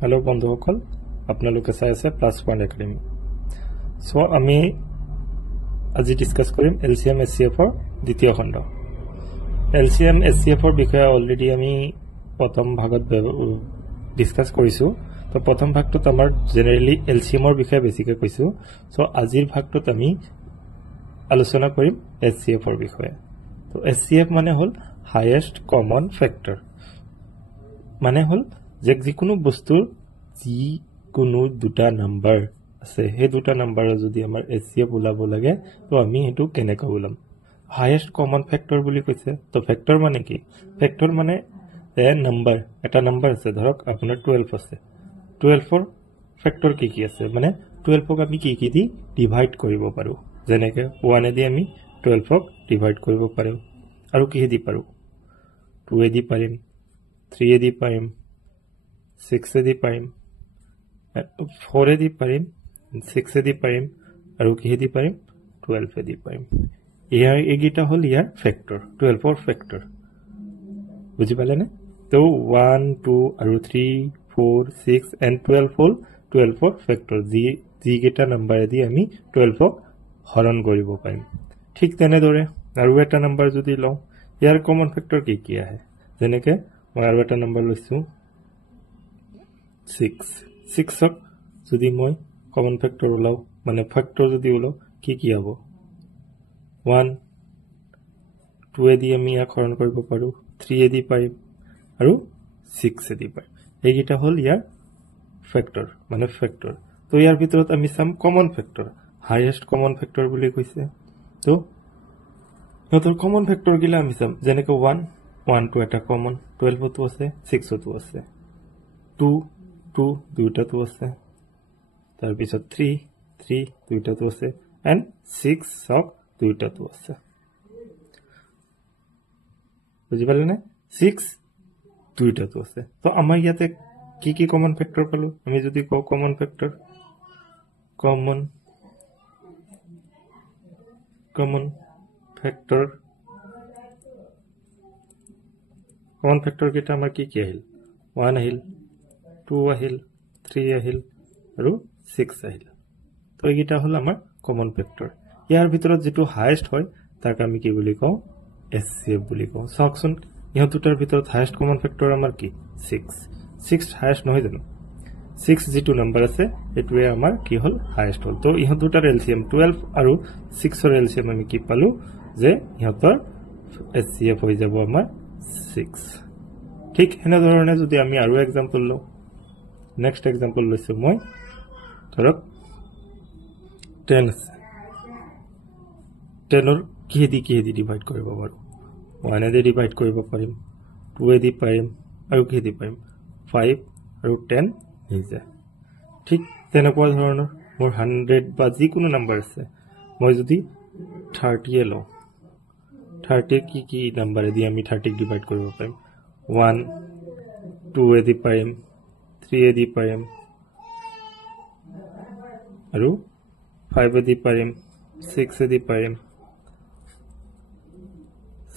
Hello बंधुসকল আপোনালোকে চাই আছে +1 একাডেমি সো আমি আজি ডিসকাস কৰিম এলসিএম এসসিএফ ৰ দ্বিতীয় খণ্ড এলসিএম এসসিএফ ৰ বিষয়ে অলৰেডি আমি প্ৰথম ভাগত ডিসকাস কৰিছো তো প্ৰথম ভাগটোত আমাৰ জেনাৰেলি এলসিএম ৰ বিষয়ে বেছিকৈ কৈছো সো আজিৰ ভাগটোত আমি আলোচনা কৰিম এসসিএফ ৰ বিষয়ে তো এসসিএফ মানে হল হাইয়েস্ট কমন ফ্যাক্টৰ মানে হল যে যিকোনো বস্তুৰ যি কোনো দুটা নাম্বাৰ আছে হে দুটা নাম্বাৰ যদি আমাৰ এসসিএফ ওলাব লাগে তো আমি হেতু কেনেকৈ ওলাম হাইয়েস্ট কমন ফ্যাক্টৰ বুলি কৈছে তো ফ্যাক্টৰ মানে কি ফ্যাক্টৰ মানে এ নাম্বাৰ এটা নাম্বাৰ আছে ধৰক আপোনাৰ 12 আছে 12 ৰ ফ্যাক্টৰ কি আছে মানে 12 ক আমি কি দি ডিভাইড কৰিব পাৰো যেনেকৈ 1 দি আমি 12 ক ডিভাইড কৰিব পাৰো আৰু কি দি পাৰো 2 দি পাৰিম 3 দি পাৰিম 6 দি পাৰিম 4 দি পাৰিম 6 দি পাৰিম আৰু কি দি পাৰিম 12 দি পাৰিম ইয়াৰ এগিটা হল ইয়াৰ ফ্যাক্টৰ 12 ৰ ফ্যাক্টৰ বুজি পালে নে তো 1 2 আৰু 3 4 6 and 12 হল 12 ৰ ফ্যাক্টৰ যি গিটা নাম্বাৰ দি আমি 12 ক হৰণ কৰিব পাৰিম ঠিক তেনেদৰে আৰু এটা নাম্বাৰ যদি লও ইয়াৰ কমন ফ্যাক্টৰ কি আহে যেনেকৈ মই আৰু এটা নাম্বাৰ লৈছো 6 ক যদি মই কমন ফ্যাক্টৰ ওলাও মানে ফ্যাক্টৰ যদি ওলাও কি হ'ব 1 2 দি আমি হৰণ কৰিব পাৰো 3 দি পাৰিম আৰু 6 দি পাৰিম এইগিটা হল ইয়াৰ ফ্যাক্টৰ মানে ফ্যাক্টৰ তো ইয়াৰ ভিতৰত আমি সাম common factor highest common factor বুলি কৈছে তো নতুন কমন ফ্যাক্টৰ গিলা আমি সাম যেনেকৈ 1 to এটা কমন 12 তো আছে 6 তো আছে 2 দুইটা তো আছে তাৰ পিছত 3 দুইটা তো আছে and 6 দুইটা তো আছে বুজি পালে না 6 দুইটা তো আছে তো আমাৰ ইয়াতে কি কমন ফ্যাক্টৰ পালো আমি যদি কও কমন ফ্যাক্টৰ কমন ফ্যাক্টৰ কেইটা আমাৰ কি আহিল 1 আহিল 2 আহিল 3 আহিল আৰু 6 আহিল তো এইটা হল আমাৰ কমন ফ্যাক্টৰ ইয়াৰ ভিতৰত যেটো হাইয়েস্ট হয় তাক আমি কি বুলি কও এসসিএফ বুলি কও চাওকচোন ইহত দুটাৰ ভিতৰত হাইয়েস্ট কমন ফ্যাক্টৰ আমাৰ কি 6 হাইয়েস্ট নহয় জানো 6 যেটো নাম্বাৰ আছে এটোৱে আমাৰ কি হল হাইয়েস্ট হল তো ইহত দুটাৰ এলসিএম 12 আৰু 6 ৰ এলসিএম আমি কি পালো যে ইহতৰ এসসিএফ হৈ যাব আমাৰ 6 ঠিক হেনে ধৰণে যদি আমি আৰু एग्जांपल লও নেক্সট एग्जांपल লৈছো মই ধৰক 10 আছে 10 ৰ কি দি ডিভাইড কৰিব পাৰো 1 দি ডিভাইড কৰিব পাৰিম 2 দি পাৰিম আৰু কি দি পাৰিম 5 আৰু 10 হৈ ঠিক তেনেকুৱা ধৰণৰ মোৰ 100 বা যিকোনো নাম্বাৰ আছে মই যদি 30 লও 30 কি নাম্বাৰ দি আমি 30 ক ডিভাইড কৰিব পাৰিম 1 2 দি পাৰিম 3 দি পাৰিম আৰু 5 দি পাৰিম 6 দি পাৰিম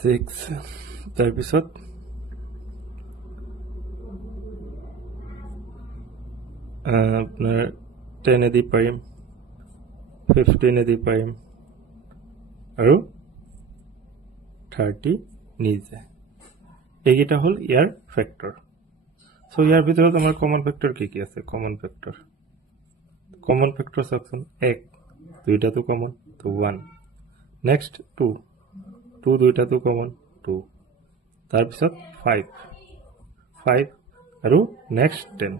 6 তাৰ পিছত আপোনাৰ 10 দি পাৰিম 15 দি পাৰিম আৰু 30 নিজে এইগিটা হল ইয়াৰ ফ্যাক্টৰ সো ইয়াৰ ভিতৰত আমাৰ কমন ফ্যাক্টৰ কি আছে কমন ফ্যাক্টৰ চাওকচোন 1 দুইটা তো কমন তো 1 নেক্সট 2 দুইটা তো কমন 2 তাৰ পিছত 5 আৰু নেক্সট 10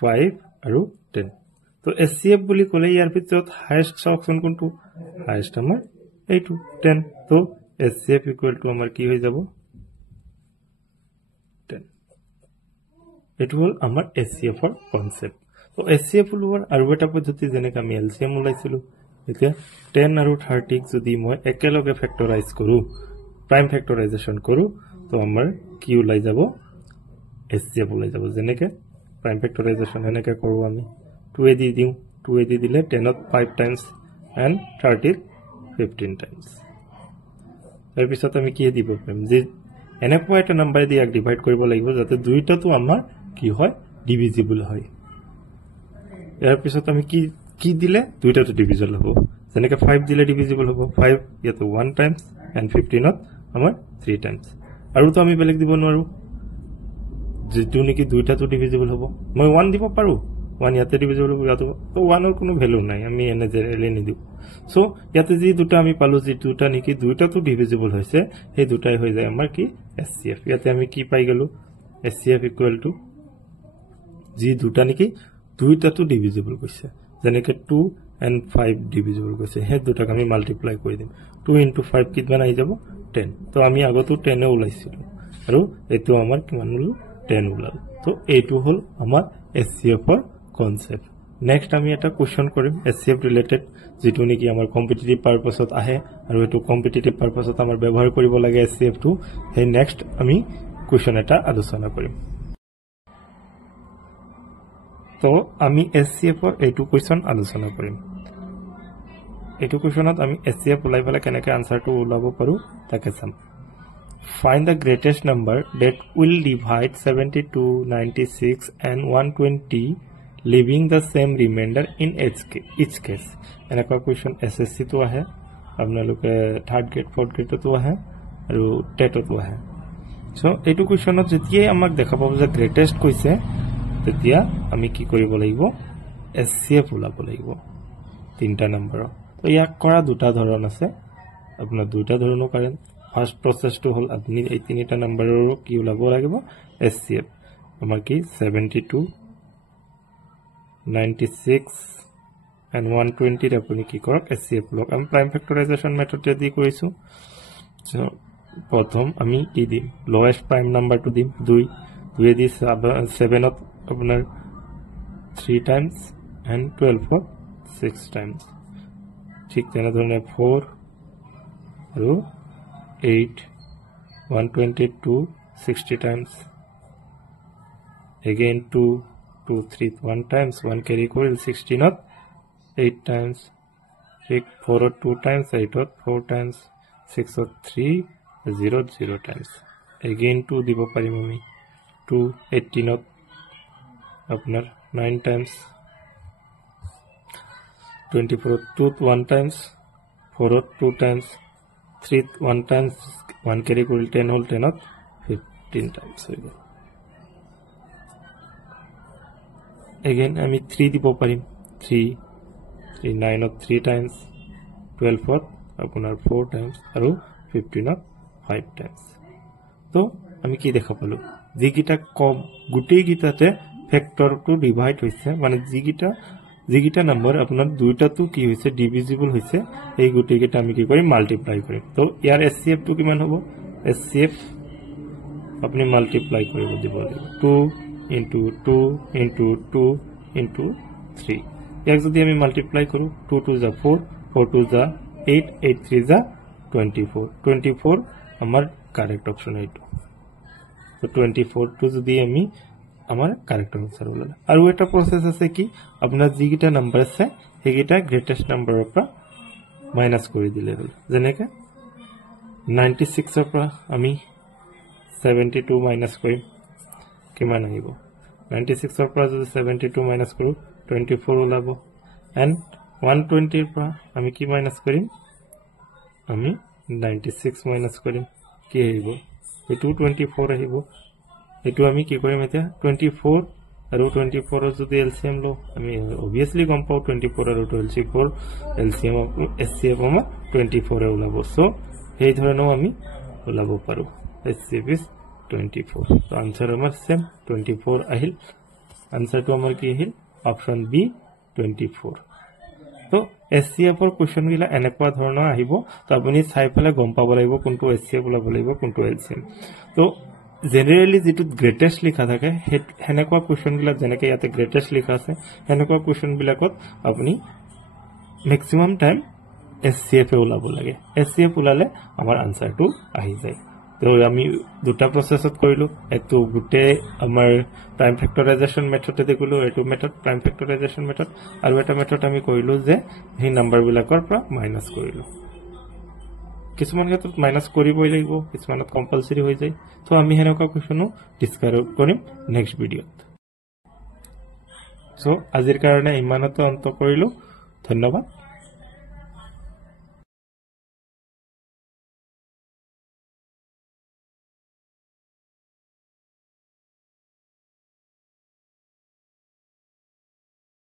5 আৰু 10 তো এসসিএফ বুলি ক'লে ইয়াৰ ভিতৰত হাইয়েস্ট চাওকচোন কোনটো হাইয়েস্ট আমাৰ এইটো 10 তো এসসিএফ ইকুৱেল টু আমাৰ কি হৈ যাব 10 এটো হল আমাৰ এসসিএফ ৰ কনসেপ্ট তো এসসিএফ ওলোৱাৰ আৰু এটা পদ্ধতি যেনেকৈ আমি এলসিএম ওলাইছিলো এতিয়া 10 আৰু 30 ক যদি মই একেলগে ফ্যাক্টৰাইজ কৰো প্ৰাইম ফ্যাক্টৰাইজেশন কৰো তো আমাৰ কি ওলাই যাব এসসিএফ ওলাই যাব যেনেকৈ প্ৰাইম ফ্যাক্টৰাইজেশন এনেকৈ কৰো আমি 2 দি দিও 2 দি দিলে 10 ত 5 টাইমছ and 30 15 টাইমছ তাৰ পিছত আমি কি দিব পাৰিম যে এনেকুৱা এটা নাম্বাৰ দি ডিভাইড কৰিব লাগিব যাতে দুইটাটো আমাৰ কি হয় ডিভিজিবল হয় ইয়াৰ পিছত আমি কি দিলে দুইটাটো ডিভিজিবল হ'ব যেনেকৈ 5 দিলে ডিভিজিবল হ'ব 5 ইয়াতে 1 টাইমছ এণ্ড 15ত আমাৰ 3 টাইমছ আৰু তো আমি বেলেগ দিব নোৱাৰো যেটো নেকি দুইটাটো ডিভিজিবল হ'ব মই 1 দিব পাৰো 1 ইয়াতে ডিভিজিবল হ'ব ইয়াতে তো 1 ৰ কোনো ভ্যালু নাই আমি এনে জেনেৰেলি নিদিও সো ইয়াতে যি দুটা আমি পালো যি দুটা নেকি দুইটাটো ডিভিজিবল হৈছে সেই দুটাই হৈ যায় আমাৰ কি SCF ইয়াতে আমি কি পাই গলো SCF ইকুৱেল টু যি দুটা নেকি দুইটাটো ডিভিজিবল কৈছে যেনেকৈ 2 and 5 ডিভিজিবল কৈছে হে দুটাক আমি মাল্টিপ্লাই কৰি দিম 2 into 5 কিমান আহি যাব 10 তো আমি আগতো 10 এ ওলাইছিল আৰু এটো আমাৰ কিমান হল 10 ওলাল তো এইটো হল আমাৰ SCF ৰ কনসেপ্ট নেক্সট আমি এটা কোৱেশ্চন কৰিম SCF ৰিলেটেড যেটো নেকি আমাৰ কম্পিটিটিভ পাৰপাসত আহে আৰু এটো কম্পিটিটিভ পাৰপাসত আমাৰ ব্যৱহাৰ কৰিব লাগে SCF টো হে নেক্সট আমি কোৱেশ্চন এটা আলোচনা কৰিম তো আমি SCF ৰ এইটো কোৱেশ্চন আলোচনা কৰিম এইটো কোৱেশ্চনত আমি SCF উলাই পেলাই কেনেকৈ আনসাৰটো উলাব পাৰো তাকে চাম Find the greatest number that will divide 72, 96 and 120 leaving the same remainder in each case. এনেকুৱা কোৱেশ্চন SSC তো আহে আপোনালোকে 3rd grade 4th grade তো আহে আৰু TET তো আহে সো এইটো কোৱেশ্চনত যেতিয়া আমাক দেখা পাব যে গ্ৰেটেষ্ট কৈছে তেতিয়া আমি কি কৰিব লাগিব SCF উলাব লাগিব তিনটা নম্বৰ তো ইয়াক কৰা দুটা ধৰণ আছে আপোনাৰ দুটা ধৰণৰ কাৰণ ফাৰ্স্ট প্ৰসেসটো হল আপনি এই তিনিটা নম্বৰৰ কি উলাব লাগিব SCF আমাৰ কি 72 96 and 120 আপনি কি কৰক SCF লক আমি প্ৰাইম ফেক্টৰাইজেশ্যন মেথড দি কৰিছো সো প্ৰথম আমি কি দিম লোৱেষ্ট প্ৰাইম নাম্বাৰটো দিম 2 2 দি 7ত আপোনাৰ 3 টাইমছ and 12 ত 6 টাইমছ ঠিক তেনে ধৰণে 4 আৰু 8 122 60 times again 2 2 3 1 times 1 carry koril 16 ot 8 times 4 ot 2 times 8 ot 4 times 6 ot 3 0 0 times again 2 dibo parim ami 2 18 ot apnar 9 times 24 ot 2 1 times 4 ot 2 times 3 1 times 1 carry koril 10 whole 10 ot 15 times hoy gol again ami 3 dibo parim 3 3 9 ot 3 times 12 ot apunar 4 times aru 15 ot 5 times to ami ki dekha palu jigita kom gutei gitate factor to divide hoise mane jigita number apunar duita to ki hoise divisible hoise ei gutei gita ami ki kori multiply kori to yar SCF to kiman hobo SCF apni multiply koribo dibo 2 into 2 into 2 into 3 yak jodi ami multiply koru 2 2 za 4 4 2 za 8 8 3 za 24 amar correct option eto so 24 to jodi ami amar correct answer hola aru eta process ase ki apnar jigita number ase hegita greatest number opra minus kori dile hol jeneke 96 opra ami 72 minus kori কিমান আহিব 96 ৰ পৰা যদি 72 minus কৰো 24 ওলাব and 120 ৰ পৰা আমি কি মাইনাস কৰিম আমি 96 মাইনাস কৰিম কি আহিব এটো 24 আহিব এটো আমি কি কৰিম এতিয়া 24 আৰু 24 ৰ যদি এলসিএম লো আমি obviously গম পাও 24 আৰু 24 এলসিএম SCF আমাৰ 24 এ ওলাব সো এই ধৰণৰ আমি ওলাব পাৰো SCF is 24 so answer amar same 24 ahil answer to amar ki ahil option B 24 so SCF or question gila enekwa dhorona ahibo to apuni sai phale gom pabo laibo kuntu SCF ulabo laibo kuntu LCM so generally jitu greatest likha thake henekwa question gila jeneke yate greatest likha ase henekwa question bilakot apuni maximum time SCF ulabo lage SCF ulale amar answer to ahi jay তো আমি দুটা প্রসেসত কইলো এটো গুটে আমাৰ time ফ্যাক্টৰাইজেশন মেথডে দেখলো এটো method time ফ্যাক্টৰাইজেশন method আৰু এটা মেথড আমি কইলো যে এই নাম্বাৰ বিলাকৰ পৰা মাইনাস কৰিলো কিছুমান ক্ষেত্ৰত মাইনাস কৰিবই লাগিব কিছুমানত কম্পালসৰি হৈ যায় তো আমি হেনেকা কোৱেশ্চনো ডিসকাস কৰিম নেক্সট ভিডিওত সো আজিৰ কাৰণে ইমানতে অন্ত কৰিলো ধন্যবাদ